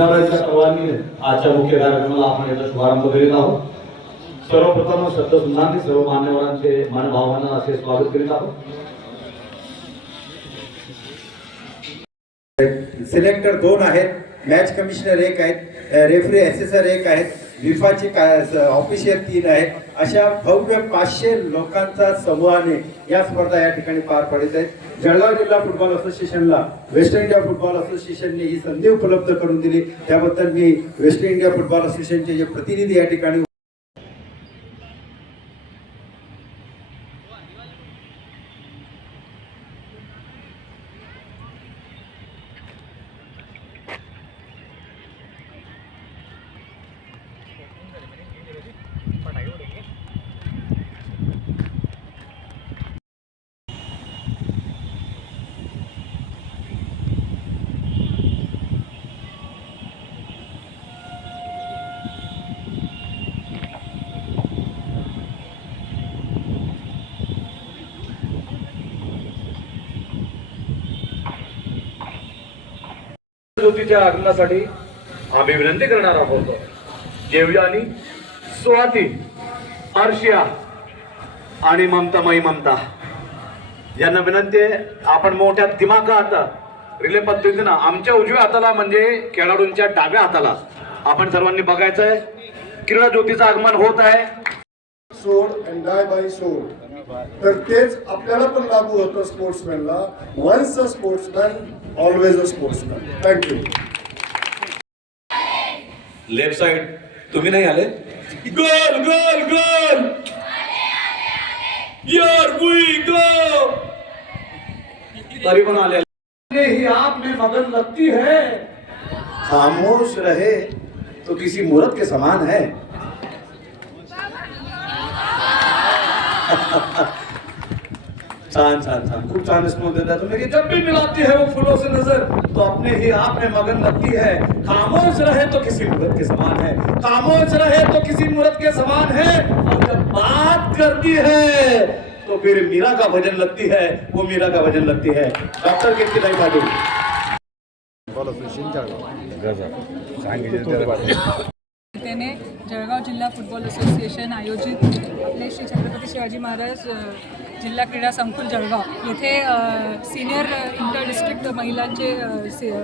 मान्यवरांच्या सर्वांनी आजच्या मुख्य कार्यक्रमाला आपण याचा शुभारंभ करीत आहोत। सर्वप्रथम शब्दसुंदांनी सर्व मान्यवरांचे मनभावानं असे स्वागत करीत आहोत। सिलेक्टर 2 आहेत, मॅच कमिशनर 1 आहेत, रेफरी असेसर 1 आहेत, विफाचे ऑफिशियल 3 आहेत। अशा भव्य 500 लोकांचा समूहाने या स्पर्धा या ठिकाणी पार पडत आहेत। जळगाव जिल्हा फुटबॉल असोसिएशनला वेस्ट इंडिया फुटबॉल असोसिएशनने ही संधी उपलब्ध करून दिली, त्याबद्दल मी वेस्ट इंडिया फुटबॉल असोसिएशनचे जे प्रतिनिधी या ठिकाणी ज्योतीच्या आगमनासाठी आम्ही विनंती करणार आहोत। जेवयानी, स्वाती, अर्शिया आणि ममतामयी ममता यांना विनंती आहे, आपण मोठ्या दिमागात रिले पद्धतीनं आमच्या उजव्या हाताला म्हणजे खेळाडूंच्या डाव्या हाताला आपण सर्वांनी बघायचं आहे। क्रीडा ज्योतीचं आगमन होत आहे। सोड अँड डाय बाय सोड, तर तेच आपल्याला पण लागू होतं स्पोर्ट्समॅनला। Once a sportsman always a sportsman. Thank you. Left side तुम्ही नाही आले। गोल गोल गोल यार वी गो, तरी पण आले ही आप में मगन लगती है। खामोश रहे तो किसी मूर्त के समान है। छान छान छान, खूप छान रिस्पॉन्स देता तुम्ही की जब भी मिलाती है वो फूलों से नजर तो अपने ही आप में मगन लगती है। खामोश रहे तो किसी मूर्त के समान है, खामोश रहे तो किसी मूर्त के समान है, और जब बात करती है तो फिर मीरा का भजन लगती है, वो मीरा का भजन लगती है। डॉक्टर कीर्तिताई पाटील। त्याने जळगाव जिल्हा फुटबॉल असोसिएशन आयोजित आपले श्री छत्रपती शिवाजी महाराज जिल्हा क्रीडा संकुल जळगाव येथे सिनियर इंटर डिस्ट्रिक्ट महिलांचे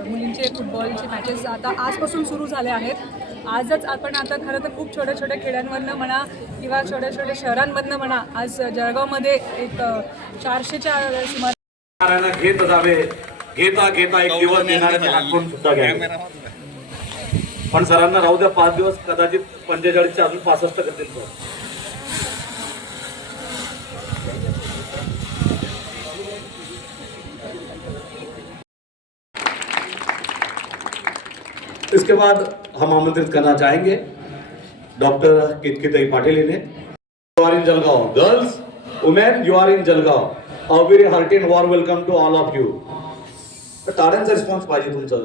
मुलींचे फुटबॉलचे मॅचेस आता आजपासून सुरू झाले आहेत। आजच आपण आता खरं तर खूप छोट्या छोट्या खेड्यांमधनं म्हणा किंवा छोट्या छोट्या शहरांमधनं म्हणा आज जळगावमध्ये एक 400च्या सुमारे घेत जावे, घेता घेता एक दिवस येणाऱ्याची आठवण सुद्धा घ्यावी। पण सरांना राहू द्या, 5 दिवस कदाचित 45 अजून 65 करतील सर। इसके बाद हम आमंत्रित करना चाहेंगे डॉक्टर कीर्तिताई पाटील इन्हें। You are in Jalgaon, girls women you are in Jalgaon, a very hearty and warm welcome to all of you. टाळ्यांचा रिस्पॉन्स पाहिजे तुमचा।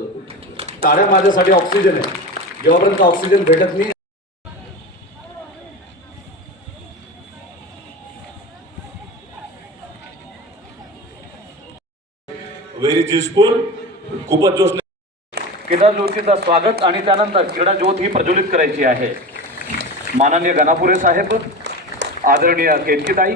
टाळ्या माझ्यासाठी ऑक्सिजन आहे, जेव्हापर्यंत ऑक्सिजन भेटत नाही व्हेरी ज्यूसफुल, खूपच जोश। क्रीडा ज्योतीचं स्वागत आणि त्यानंतर क्रीडा ज्योत ही प्रज्वलित करायची आहे। माननीय गणापुरे साहेब, आदरणीय केतकीताई,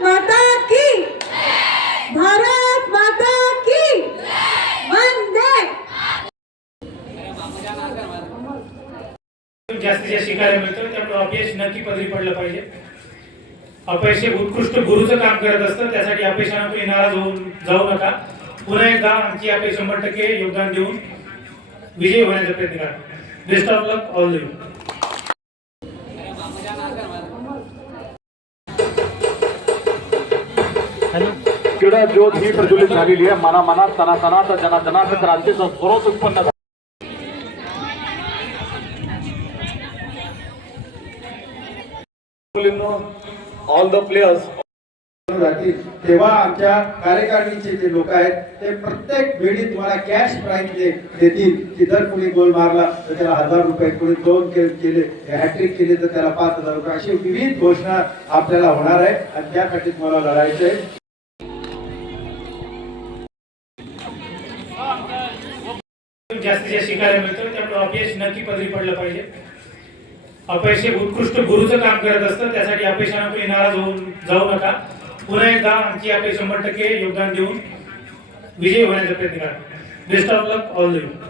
माता की, भारत माता की वंदे। जास्तीत जास्त शिकायला मिळतं, त्यामुळे अपयश नक्की पदरी पडलं पाहिजे। अपयश हे उत्कृष्ट गुरुचं काम करत असतं, त्यासाठी अपयशानं कोणी नाराज होऊन जाऊ नका। पुन्हा एकदा आमची अपयश 100% योगदान देऊन विजयी होण्याचा प्रयत्न करा। Best of luck all the you. क्रीडा ज्योत ही प्रज्वलित झालेली आहे। मनामनात तनातनात जनाजनात क्रांतीचा स्वरूप उत्पन्न झाला। ऑल द प्लेयर्स जातील तेव्हा आमच्या कार्यकारिणीचे जे लोक आहेत ते प्रत्येक वेळी तुम्हाला कॅश प्राईज देतील की जर कोणी गोल मारला तर त्याला 1000 रुपये, कोणी 2 केले हॅट्रिक केले तर त्याला 5000 रुपये, अशी विविध घोषणा आपल्याला होणार आहे आणि त्यासाठी तुम्हाला लढायचं आहे. जास्तीत जास्त शिकायला मिळतं, त्यामुळे अपयश नक्की पदरी पडलं पाहिजे. अपयश हे उत्कृष्ट गुरुचं काम करत असतं, त्यासाठी अपयशानं कोणी नाराज होऊन जाऊ नका. पुन्हा एकदा आमची आपले 100% योगदान देऊन विजयी होण्याचा प्रयत्न करा. Best of luck all the way.